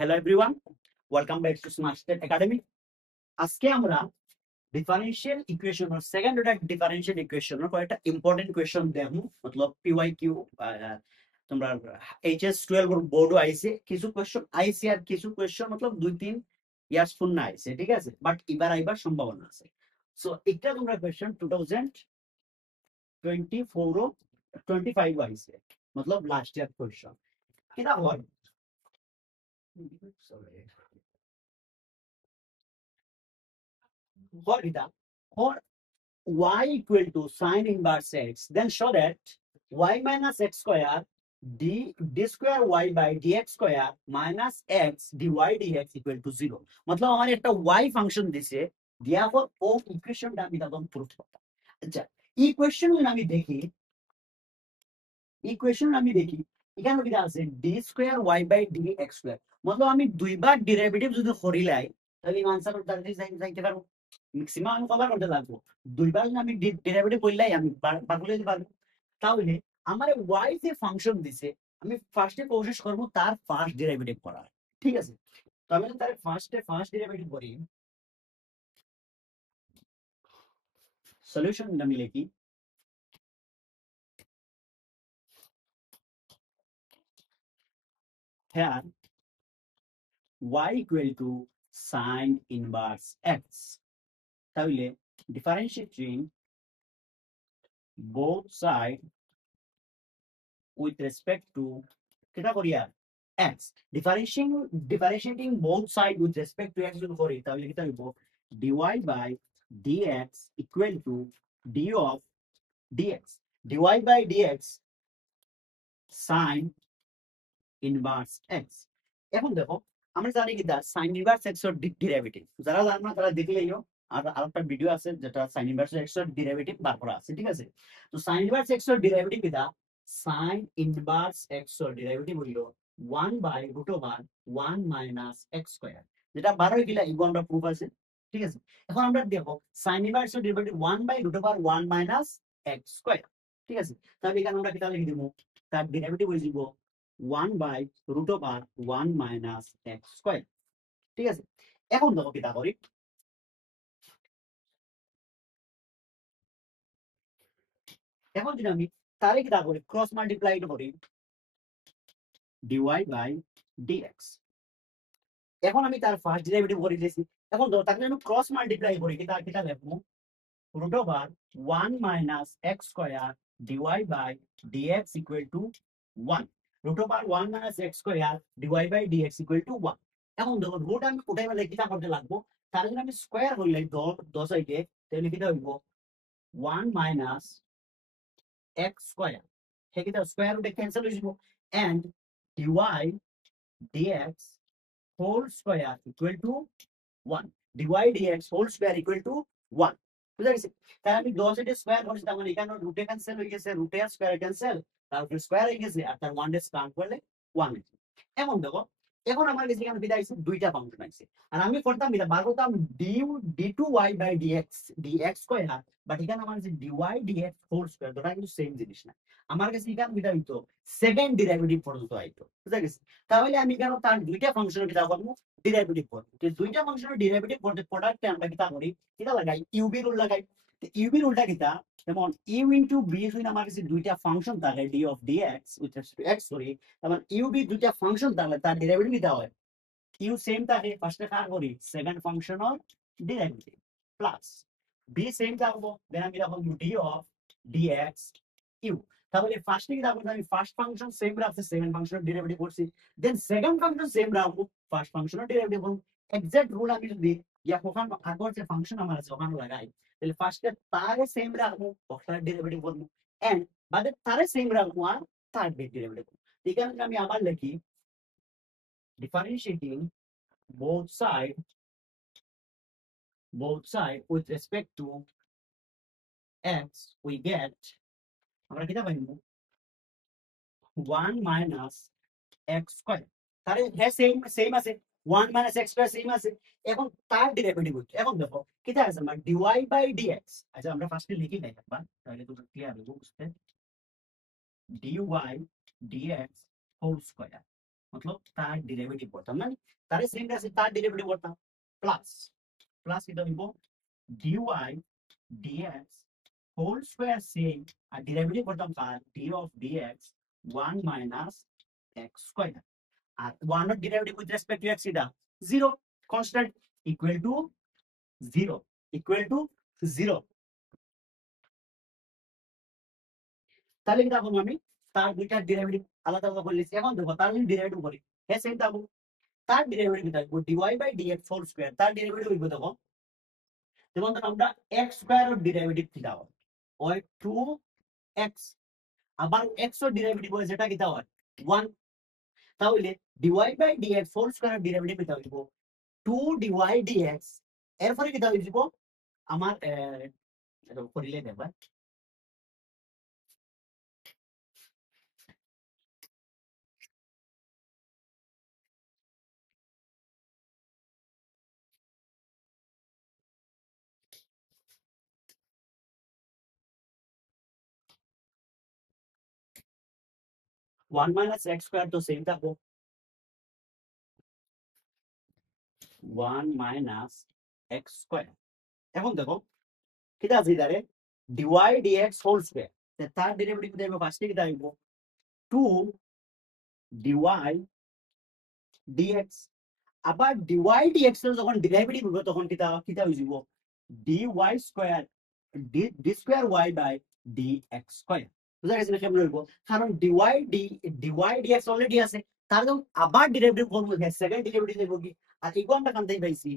Hello everyone, welcome back to smart state academy. আজকে আমরা differential ইকুয়েশনের সেকেন্ড অর্ডার ডিফারেন্সিয়াল ইকুয়েশনের কয়েকটা ইম্পর্টেন্ট কোয়েশ্চন দেখো, মতলব পিওয়াই কিউ তোমরা এইচএস 12 এর বোর্ডও আইছে, কিছু কোয়েশ্চন আইছে আর কিছু কোয়েশ্চন মতলব 2-3 ইয়ার্স ফোন না আইছে, ঠিক আছে, বাট এবার আইবার সম্ভাবনা আছে। সো এটা তোমরা কোয়েশ্চন 2024 ও 25 আইছে, মতলব লাস্ট ইয়ার কোয়েশ্চন কিনা হয়। Sorry. What is that? For y equal to sine inverse x, then show that y minus x square d square y by dx square minus x dy dx equal to 0. मतलब हमारे একটা y function দিছে, therefore ও ইকুয়েশনটা আমি তখন proof করতাম। আচ্ছা, equation আমি দেখি এখানে কি আছে d square y by dx square, मतलब আমি দুইবার ডেরিভেটিভ যদি করিলাই তাহলে আনসার তাড়াতাড়ি যাইতে পারবো। ম্যাক্সিমাম আমি কভার করতে লাগবো, দুইবার যদি আমি ডেরিভেটিভ করলাই আমি বার করে দিতে পারবো। তাহলে আমার y যে ফাংশন দিছে আমি ফার্স্টে কোশিশ করব তার ফার্স্ট ডেরিভেটিভ করার, ঠিক আছে। তো আমি তার ফার্স্ট ডেরিভেটিভ করি, সলিউশন আমি লিখি here y equal to sin inverse x, তাহলে differentiating both side with respect to কেটা করি আর x, differentiating both side with respect to x যদি করি তাহলে কি হইব dy by dx equal to d of dx, dy by dx sin inverse x। এখন দেখো আমরা জানি কি দা sin inverse x এর ডেরিভেটিভ, যারা জানো না তারা দেখলেইও, আর আরেকটা ভিডিও আছে যেটা sin inverse x এর ডেরিভেটিভ বার করা আছে, ঠিক আছে। তো sin inverse x এর ডেরিভেটিভ কি দা, sin inverse x এর ডেরিভেটিভ হলো 1 by root over 1 minus x square, যেটা 12 গিলা ইগো আমরা প্রুফ আছে, ঠিক আছে। এখন আমরা দেখো sin inverse এর derivative 1 by root over 1 minus x square, ঠিক আছে। তাহলে এখানে আমরা কিটা লিখে দেব, তার ডেরিভেটিভ হয়ে যাব 1 by root over 1 minus x square, ঠিক আছে। এখন দেখো কিটা করি, এখন যদি আমি তারে কিটা করি ক্রস মাল্টিপ্লাই করি dy বাই dx, এখন আমি তার ফার্স্ট ডেরিভেটিভ করে দিয়েছি। এখন ধর তাকে আমি ক্রস মাল্টিপ্লাই করি কিটা কিটা লিখবো root over 1 minus x square dy by dx equal to 1, root over 1 minus x square dy by dx equal to 1। এখন দেখো রুট আমি কোথায় পেলে কিটা করতে লাগবো, তার জন্য আমি স্কয়ার করলে 10 হইতে তাহলে কিটা হইব 1 মাইনাস x স্কয়ার, হে কিটা স্কয়ার রুটে ক্যান্সেল হয়ে যাব, and dy dx whole square equal to 1, dy dx whole square equal to 1, বুঝা গেছে। তাহলে আমি 10 এর স্কয়ার করছি, তার মানে এখানে রুটে ক্যান্সেল হয়ে গেছে, রুটে আর স্কয়ার ক্যান্সেল, তারপর স্কয়ার হয়ে গেছে আর তার 1 এর স্কয়ার করলে 1 হয়েছে। এখন দেখো এখন আমার কাছে এখানে বিদায় আছে দুইটা ফাংশন আছে, আর আমি করতাম এটা বার করতাম d2y by dx square, but এখানে আমার যে dy dx হোল স্কয়ার দুটো কিন্তু সেম জিনিস না, আমার কাছে এখানে বিদায় হইতো সেকেন্ড ডেরিভেটিভ পর্যন্ত আইতো, বুঝা গেছে। তাহলে আমি কেন তার দুইটা ফাংশনের কিটা করব, ডেরিভেটিভ করব। তো দুইটা ফাংশনের ডেরিভেটিভ করতে প্রোডাক্টে আমরা কিটা করি, কিটা লাগাই ইউবি রুল লাগাই। তো ইউবি রুলটা কিটা, যেমন ইউ ইনটু বি যদি আমার কাছে দুইটা ফাংশন থাকে d of dx with respect to x করি, তারপর ইউবি দুইটা ফাংশন থাকলে তার ডেরিভেটিভ কিটা হয়, ইউ সেম থাকে ফার্স্টে কার করি second functional derivative plus b same থাকবো, দেন আমি রাখবো ডি অফ ডিএক্স ইউ। তাহলে ফার্স্টে কি রাখবো, আমি ফার্স্ট ফাংশন সেম রাখছি সেকেন্ড ফাংশনের ডেরিভেটিভ করছি, দেন সেকেন্ড ফাংশন সেম রাখবো ফার্স্ট ফাংশনের ডেরিভেটিভ করব। এক্সাক্ট রুল আমি যদি ইয়া ওখানে আগর যে ফাংশন আমার আছে ওখানে লাগাই, তাহলে ফার্স্টে তারে সেম রাখবো ওটার ডেরিভেটিভ করব, এন্ড বাদে তারে সেম রাখবো আর তার ডেরিভেটিভ করব। এখানে আমি আবার লিখি differentiating both side with respect to x, we get আমরা কিটা পাইব 1 minus x square, তারে হ্যাঁ সেম আছে 1 minus x square সেম আছে। এখন তার ডেরিভেটিভ হচ্ছে, এখন দেখো কিটা আছে আমার dy by dx। আচ্ছা আমরা ফার্স্টে লিখি নাই একবার তাহলে তো ক্লিয়ার হবে বুঝতে, dy dx হোল স্কয়ার, मतलब তার ডেরিভেটিভ করতাম মানে তার সেম আছে তার ডেরিভেটিভ করতাম প্লাস প্লাস এটা হইব dy dx whole square same আর ডেরিভেটিভ করতাম কার d of dx 1 minus x square আর 1 এর derivative with respect to x এটা 0 constant equal to 0 equal to 0 তাহলে কি দেখো আমি তার দুইটা ডেরিভেটিভ আলাদা আলাদা করে লিখছি এখন দেখো তার যদি ডেরিভেটিভ করি হ্যাঁ সেম থাকবো তার ডেরিভেটিভ থাকবো dy by dx whole square তার ডেরিভেটিভ হইব দেখো যেমন ধরো আমরা x স্কয়ার এর ডেরিভেটিভ কি দাও হয় 2x আবার x এর ডেরিভেটিভ হয় যেটা কি দাও হয় 1 তাহলে dy by dx whole square এর ডেরিভেটিভ কি দাও দিব 2 dy dx এরপরে কি দাও দিব আমার এটা করিলে দেখবা 1 minus x স্কয়ার তো সেম থাকবো 1 minus x স্কয়ার এখন দেখো কি আছে এটারে dy dx হোল স্কয়ার তার ডেরিভেটিভ দেব ফার্স্টে কি দাঁড়াইবো 2 dy dx আবার dy dx এর যখন ডেরিভেটিভ হবে তখন কিটা কিটা হয়ে যাব dy square d square y by dx square বুঝা গেছে না কেমন হইব কারণ dy dx অলরেডি আছে তার যখন আবার ডেরিভেটিভ করব সেকেন্ড ডেরিভেটিভ দেব কি আর ইগো আমরা কানতেই পাইছি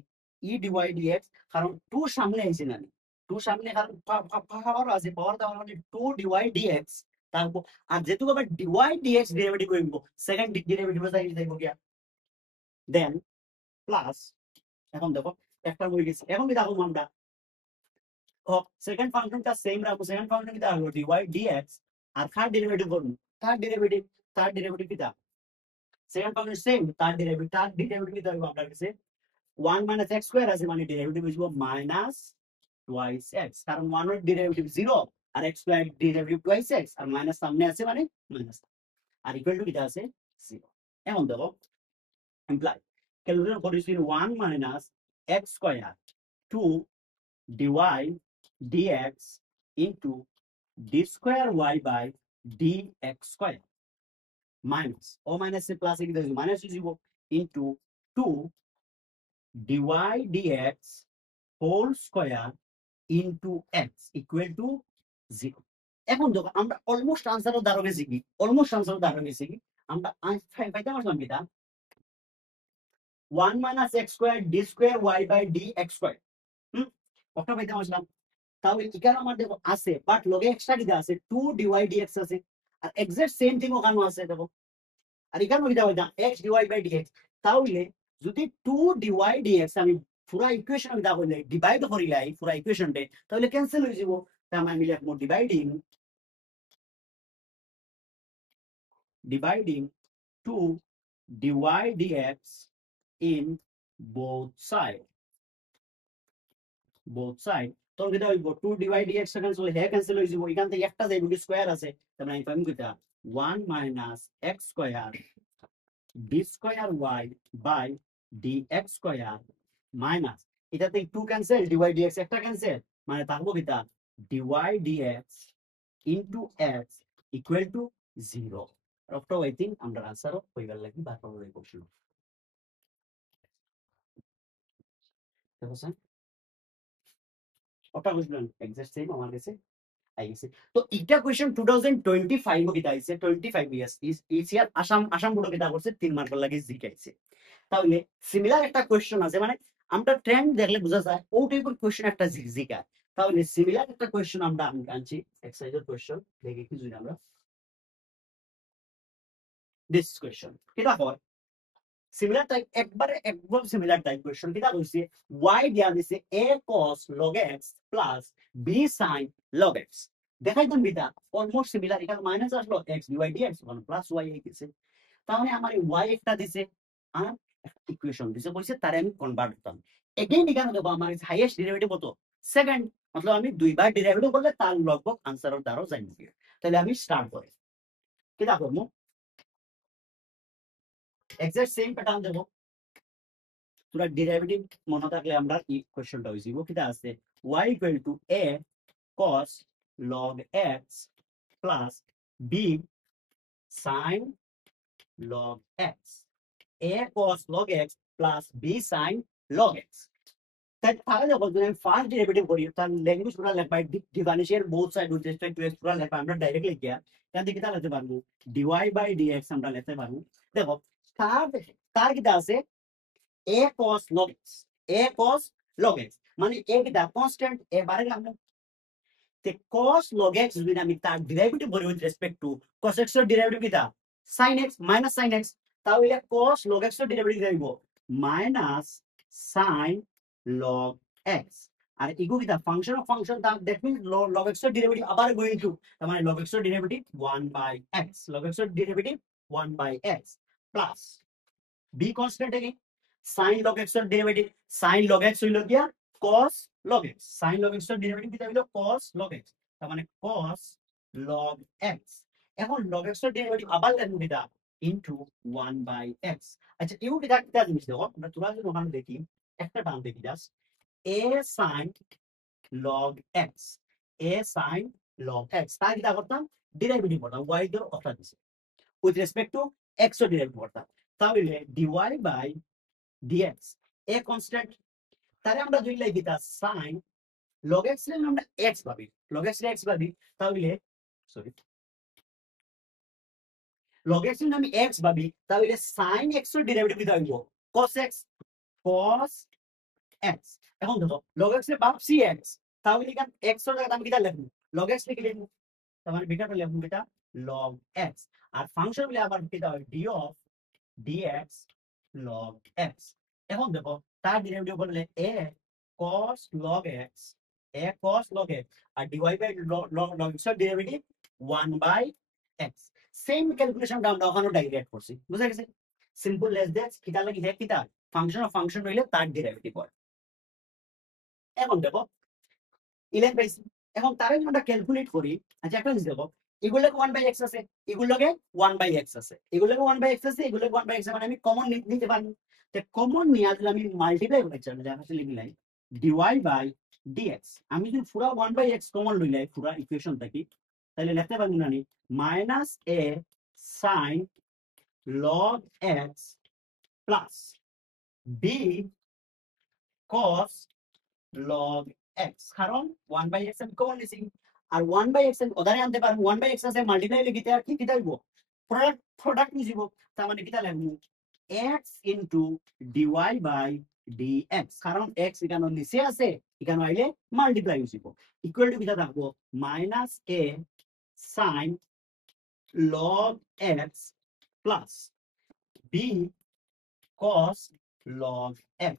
e dy dx কারণ 2 সামনে আইছে না 2 সামনে কারণ পাওয়ার আছে পাওয়ার দেওয়ার মানে 2 dy dx তারপর আর যেহেতু আবার dy dx ডেরিভেটিভ করব সেকেন্ড ডেরিভেটিভ যাইব কি দেন প্লাস এখন দেখো একটা হয়ে গেছে এখন কি দেখো আমরা সেকেন্ড ফাংশনটা সেম রাখবো সেকেন্ড ফাংশন কি হলো dy dx আর থার্ড ডেরিভেটিভ কি সেকেন্ড ফাংশন সেম তার ডেরিভেটিভ কি থাকবে আপনার কাছে 1 minus x স্কয়ার আছে মানে ডেরিভেটিভ হইব minus twice x কারণ 1 এর ডেরিভেটিভ 0 আর x square derivative twice x আর মাইনাস সামনে আছে মানে মাইনাস আর ইকুয়াল টু কিটা আছে 0 এখন দেখো ইমপ্লাই ক্যালকুলেশন করেছি 1 minus x square 2 dy dx into d square y by dx square minus o minus से plus एक दे minus is equal into 2 dy dx whole square into x equal to 0 এখন দেখো আমরা অলমোস্ট আনসারও দাঁড়ো গেছি কি almost আনসারও দাঁড়ো গেছি কি আমরা পাইতে পারলাম কিটা 1 minus x square d square y by dx square কতটা পাইতে পারলাম তাহলে এখানে আমার দেখো আছে বাট লগে এক্সট্রা কি আছে 2 dy dx আছে আর এক্সাক্ট সেম থিং ওখানে আছে দেখো আর এখানে ওইটা হইতাম x dy by dx তাহলে যদি 2 dy dx আমি পুরা ইকুয়েশন আমি দা হইলে ডিভাইড করিলাই পুরা ইকুয়েশনটা তাহলে ক্যান্সেল হয়ে যাব তাই আমি লিখব dividing 2 dy dx in both side তখন যেটা হইব 2 dy dx ক্যান্সেল হয়ে ক্যান্সেল হয়ে যাব এখান থেকে একটা যাইব স্কয়ার আছে তাহলে আমি পাইম কিটা 1 minus x square d square y by dx square minus এটাতে 2 ক্যান্সেল dy dx একটা ক্যান্সেল মানে থাকবো কিটা dy dx into x equal to 0 after I think আমরা আনসারও হয়ে গেল লাগি বারবার ওই কোশ্চেন দেখো স্যার ওটা বুঝলেন এক্সাক্ট সেম আমার কাছে আইছে তো এটা কোশ্চেন 2025 কিটা আইছে 25 ইয়ার্স ইস ইয়ার আসাম বোর্ড কিটা করছে 3 মার্কের লাগি জিকাইছে তাহলে সিমিলার একটা কোশ্চেন আছে মানে আমরা ট্রেন্ড দেখলে বোঝা যায় ও টাইপের কোশ্চেন একটা জিকায় তাহলে সিমিলার একটা কোশ্চেন আমরা আনছি এক্সারসাইজের কোশ্চেন দেখি কি যদি আমরা দিস কোশ্চেন কিটা হয় সিমিলার টাইপ একবার সিমিলার টাইপ কোশ্চেন কিটা কইছে y দিয়া দিছে a cos log x plus b sin log x দেখাইতাম বিটা অলমোস্ট সিমিলার এখানে মাইনাস আসলো x dy dx ওখানে প্লাস y হইছে তাহলে আমার y একটা দিছে আর ইকুয়েশন দিছে কইছে তারে আমি কনভার্ট করতাম এগেইন এখানে দেখো আমার হাইয়েস্ট ডেরিভেটিভ কত সেকেন্ড मतलब আমি দুইবার ডেরিভেটিভ করলে তার লগভগ আনসারের দ্বারাও যাইব তাহলে আমি স্টার্ট করি কিটা করব এক্সাক্ট সেম প্যাটার্ন দেব তোরা ডেরিভেটিভ মনে থাকলে আমরা এই কোশ্চেনটা হইছিব কিটা আছে y equal to a cos log x plus b sin log x a cos log x plus b sin log x তাই তাহলে যখন আমি ফার্স্ট ডেরিভেটিভ করি তার ল্যাঙ্গুয়েজ পুরো লেখা differential both side with respect to x পুরো লেখা আমরা ডাইরেক্ট লিখিয়া এখান থেকে লিখতে পারবো dy বাই dx আমরা লিখতে পারবো দেখো তার তার কিটা আছে a cos log x a cos log x মানে a কিটা কনস্ট্যান্ট a বারে আমরা তে cos log x যদি আমি তার ডেরিভেটিভ করি with respect to cos x এর ডেরিভেটিভ কিটা sin x minus sin x তাহলে cos log x এর ডেরিভেটিভ দিব মাইনাস sin log x আর ইগো কিটা function of function that means log x এর ডেরিভেটিভ আবার গোইং টু তার মানে log x এর derivative 1 by x log x এর derivative 1 by x plus b constant again sin log x এর ডেরিভেটিভ sin log x হইল গিয়া cos log x sin log x এর ডেরিভেটিভ কিটা হইল cos log x তার মানে cos log x এখন log x এর ডেরিভেটিভ আবার লিখব কিটা ইনটু 1 বাই x আচ্ছা ইউ কিটা কিটা জিনিস দেখো আমরা তোরা যদি ওখানে দেখি একটা টার্ম দেখি just a sin log x a sin log x তার কিটা করতাম ডেরিভেটিভ করতাম y এর কথা দিছে উইথ রেসপেক্ট টু x এর ডেরিভেটিভ করতাম তাহলে dy by dx a constant তাহলে আমরা যদি লিখি তা sin log x এর আমরা x ভাবি log x এর x ভাবি তাহলে সরি log x এর আমি x ভাবি তাহলে sin x এর ডেরিভেটিভ কি হইব cos x cos x এখন দেখো log x এর ভাবছি x তাহলে এখানে x এর জায়গায় আমি কিটা লিখব log x লিখে লিখব তার মানে বিটাটা লিখব কিটা log x আর ফাংশন বলে আবার কিটা হয় d of dx log x এখন দেখো তার ডেরিভেটিভ বললে a cos log x a cos log x আর dy by log x এর ডেরিভেটিভ 1 বাই x সেম ক্যালকুলেশনটা আমরা ওখানে ডাইরেক্ট করছি বুঝা গেছে সিম্পল লেস দ্যাট কিটা লাগি হে কিটা ফাংশন অফ ফাংশন হইলে তার ডেরিভেটিভ হয় এখন দেখো 11 পাইছি এখন তারে যদি আমরা ক্যালকুলেট করি আচ্ছা একটা জিনিস দেখো এগুলোকে 1 বাই x আছে এগুলোকে 1 বাই x আছে এগুলোকে 1 বাই x আছে এগুলোকে 1 বাই x মানে আমি কমন নিতে পারি তো কমন নিয়ে যদি আমি মাল্টিপ্লাই করি চলে যা আসলে লিখলাই dy বাই dx আমি যদি পুরো 1 বাই x কমন লইলাই পুরো ইকুয়েশন থেকে তাহলে লিখতে পারবো না নি minus a sin log x plus b cos log x কারণ 1 বাই x আমি কমন নিছি আর 1 বাই x এর ওদারে আনতে পারবো 1 বাই x আছে মাল্টিপ্লাই লিখিতে আর কি কিটা হইব প্রোডাক্ট নিব তার মানে কিটা লিখব x into dy by dx কারণ x এখানে নিচে আছে এখানে আইলে মাল্টিপ্লাই হইব ইকুয়াল টু কিটা থাকবো minus a sin log x plus b cos log x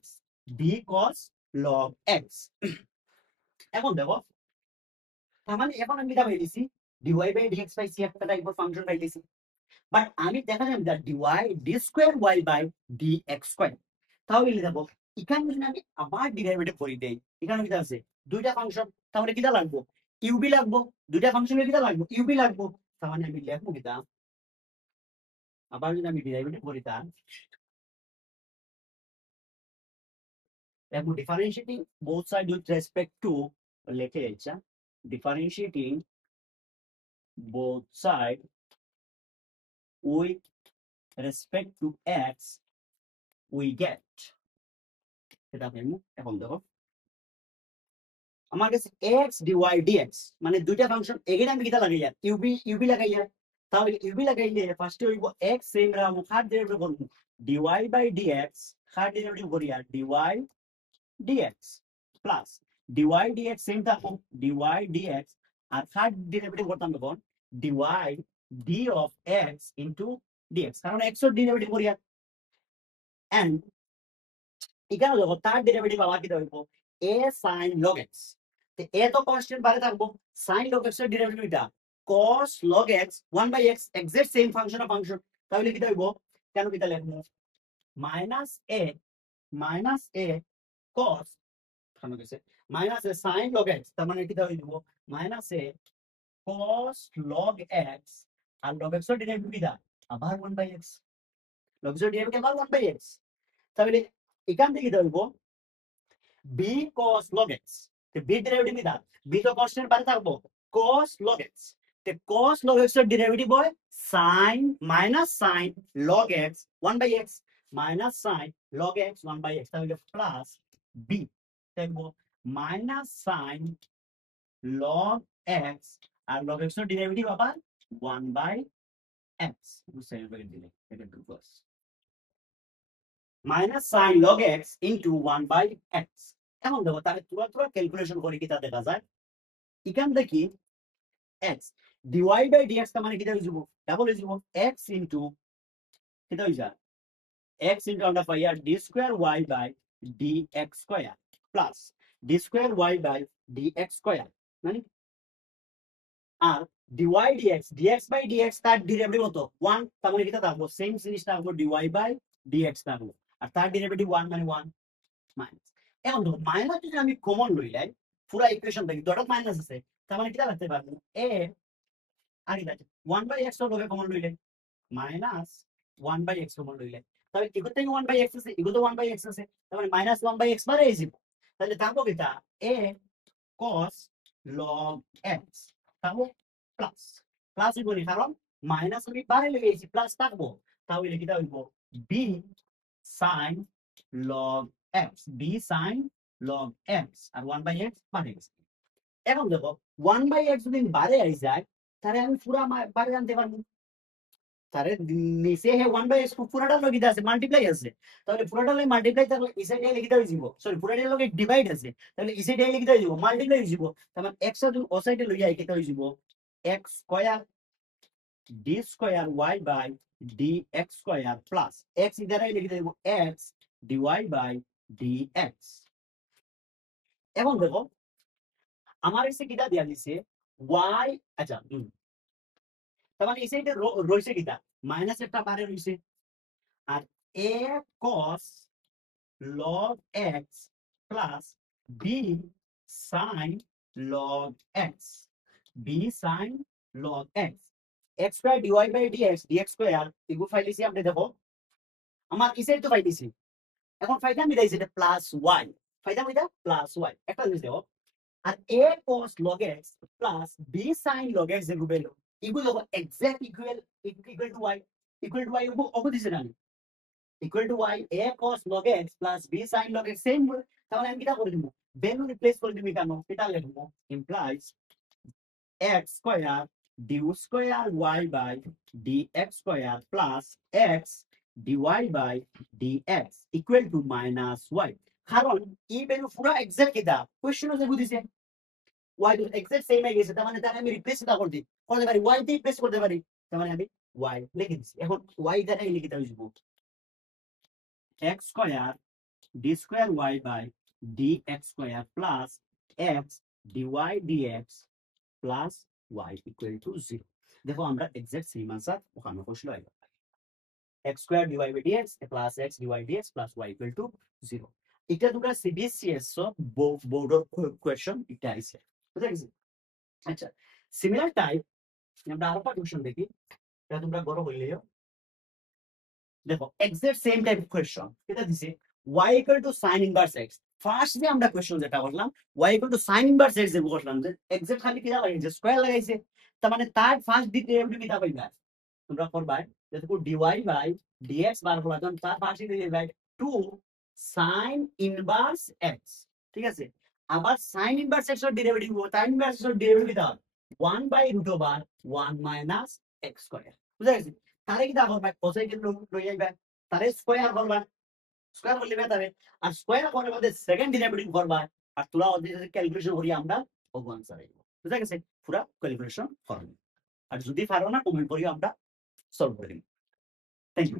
b cos log x এখন দেখো তার মানে এখন আমি এটা পাইছি dy বাই dx পাইছি একটা টাইপ অফ ফাংশন পাইছি বাট আমি দেখা যাবে that dy d square y by dx square তাহলে লিখব এখানে যদি আমি আবার ডেরিভেটিভ করি দেই এখানে কি আছে দুইটা ফাংশন তাহলে কিটা লাগবো ub লাগবো দুইটা ফাংশনের কিটা লাগবো ub লাগবো তার মানে আমি লিখবো কিটা আবার যদি আমি ডেরিভেটিভ করি তা লিখবো differentiating both sides with respect to লিখে যাচ্ছে differentiating both sides with respect to x we get এটা পাইমু এখন দেখো আমার কাছে x dy dx মানে দুইটা ফাংশন এখানে আমি কিটা লাগাইয়া ub লাগাইয়া তাহলে ub লাগাইলে ফার্স্টে হইব x সেম রাখবো খাট ডেরিভেটিভ করব dy বাই dx খাট ডেরিভেটিভ করিয়া dy dx plus dy dx same থাকবো dy dx আর খাট ডেরিভেটিভ করতাম তখন dy d of x into dx কারণ x এর ডেরিভেটিভ করিয়া এন্ড এখানে দেখো তার ডেরিভেটিভ আবার কি হইব a sin log x তো a তো কনস্ট্যান্ট বাইরে থাকবো sin log x এর ডেরিভেটিভ এটা cos log x 1 by x exact same function of function তাহলে কি হইব কেন কিটা লিখবো মাইনাস a cos কেন গেছে minus a sin log x তার মানে কিটা হইব minus a cos log x আর log x এর ডেরিভেটিভ কিটা আবার 1 বাই x লঘিষ্ঠ ডেরিভেটিভ আমার 1/x। তাহলে এখান থেকে ধরবো b cos log x। তো b ডেরিভেটিভ কি দাঁড়ায়? b তো কনস্ট্যান্ট বাইরে থাকবো, cos log x। তো cos log x এর ডেরিভেটিভ হয় sin minus sin log x 1/x minus sin log x 1/x। তাহলে প্লাস b দেখবো minus sin log x আর log x এর ডেরিভেটিভ আবার 1/x সেল ব্র্যাকেট দিলে এটা টু plus minus sin log x into 1/x। এখন দেখো তাহলে তুরা ক্যালকুলেশন করে কি তা দেখা যায় এখান থেকে x dy by dx তা মানে কি হয়ে যাব ডাবল হয়ে যাব x into কি হয়ে যায় x into আমরা পাই আর d square y by dx square plus d square y by dx square মানে আর dy dx dx by dx তার ডেরিভেটিভ কত 1 তার মানে কি থাকবো সেম জিনিসটা থাকবো dy by dx থাকবো আর তার ডেরিভেটিভ 1 মানে 1 মাইনাস। এখন দেখো মাইনাস যদি আমি কমন লই লাই পুরো ইকুয়েশন থেকে দুটো মাইনাস আছে তার মানে কি লিখতে পারবো a আর এটা 1/x এর লগে কমন লইলে মাইনাস 1/x কমন লইলে তাহলে ইগো থেকে 1/x আছে ইগো তো 1/x আছে তার মানে মাইনাস 1/x বারে আসিব তাহলে থাকবো কিটা a cos log x থাকবো প্লাস প্লাস হইব নি কারণ মাইনাস আমি বারে লই আইছি প্লাস থাকবো তাহলে কিটা হইব b sin log x b sin log x আর 1/x বারে গেছে। এখন দেখো 1/x যদি বারে আই যায় তাহলে আমি পুরা বারে আনতে পারবো তারে নিচে হে 1/x পুরাটা লগে আছে মাল্টিপ্লাই আছে তাহলে পুরাটা লগে মাল্টিপ্লাই তাহলে এই সাইডে লিখতে হইব সরি পুরাটা লগে ডিভাইড আছে তাহলে এই সাইডে লিখতে হইব মাল্টিপ্লাই হইব তাহলে x এর ও সাইডে লইয়া লিখতে হইব x square d square y by dx square plus x ইদারে লিখতে হইব x dy বাই dx। এখন দেখো আমার এসে কিটা দেয়া দিছে y আচ্ছা তার মানে এই সাইডে রইছে কিটা মাইনাস একটা বারে রইছে আর a cos log x plus b sin log x b sin log x x square dy by dx dx square এগুলো ফাইলিছি আপনি দেখো আমার এই সাইড তো পাইতেছি এখন ফাইদা মিলাইছে এটা প্লাস y ফাইদা মিলা প্লাস y একটা জিনিস দেখো আর a cos log x plus b sin log x যেগুলো below equal over exact equal to y over দিছে না equal to y a cos log x plus b sin log x same তাহলে আমি কিটা করে দিব ভ্যালু রিপ্লেস করে দিবি কেন এটা লিখব implies x square du square y by dx square plus x dy by dx equal to minus y কারণ এই ভ্যালু পুরো এক্সাক্ট কিটা কোশ্চেনে যে বুঝিছে y তো এক্সাক্ট সেম হয়ে গেছে তার মানে তার আমি রিপ্লেস করতে পারি y দিয়ে রিপ্লেস করতে পারি তার মানে আমি y লিখে দিছি এখন y দ্বারা লিখিতে হইব x square d square y by dx square plus x dy dx plus y equal to 0 দেখো আমরা এক্সাক্ট সেম आंसर ওখানে বসলো x square dy by dx plus x dy dx plus y equal to 0 এটা তোমরা সিবিএসসিএস বোর্ডের question এটা আইছে বুঝা গেছে। আচ্ছা সিমিলার টাইপ আমরা আরো একটা কোশ্চেন দেখি এটা তোমরা বড় হইলেও দেখো এক্সাক্ট সেম টাইপ কোশ্চেন এটা দিছে y equal to sin inverse x first যে আমরা কোশ্চেন যেটা করলাম y equal to sin inverse x যে করলাম যে এক্সাক্ট খালি কি লাগাইছে স্কয়ার লাগাইছে তার মানে তার ফার্স্ট ডেরিভেটিভ কিটা পাইবা তোমরা করবা যেটুকু dy বাই dx বার করলা তখন তার first derivative by 2 sin inverse x ঠিক আছে আবার sin inverse x এর ডেরিভেটিভ sin inverse x এর ডেরিভেটিভ কিটা 1 by root over 1 minus x square বুঝা গেছে তারে কিটা করবা কোসাইন লই আইবা তারে স্কয়ার করবা স্কয়ার করলে তারে আর স্কয়ার করার মধ্যে সেকেন্ড ডেরিভেটিভ করবা আর তোরা ওদের ক্যালকুলেশন করি আমরা ওগো आंसर আইবো বুঝা গেছে পুরো ক্যালকুলেশন করবে আর যদি পারো না কমেন্ট করিও আমরা সলভ করে দিব থ্যাংক ইউ।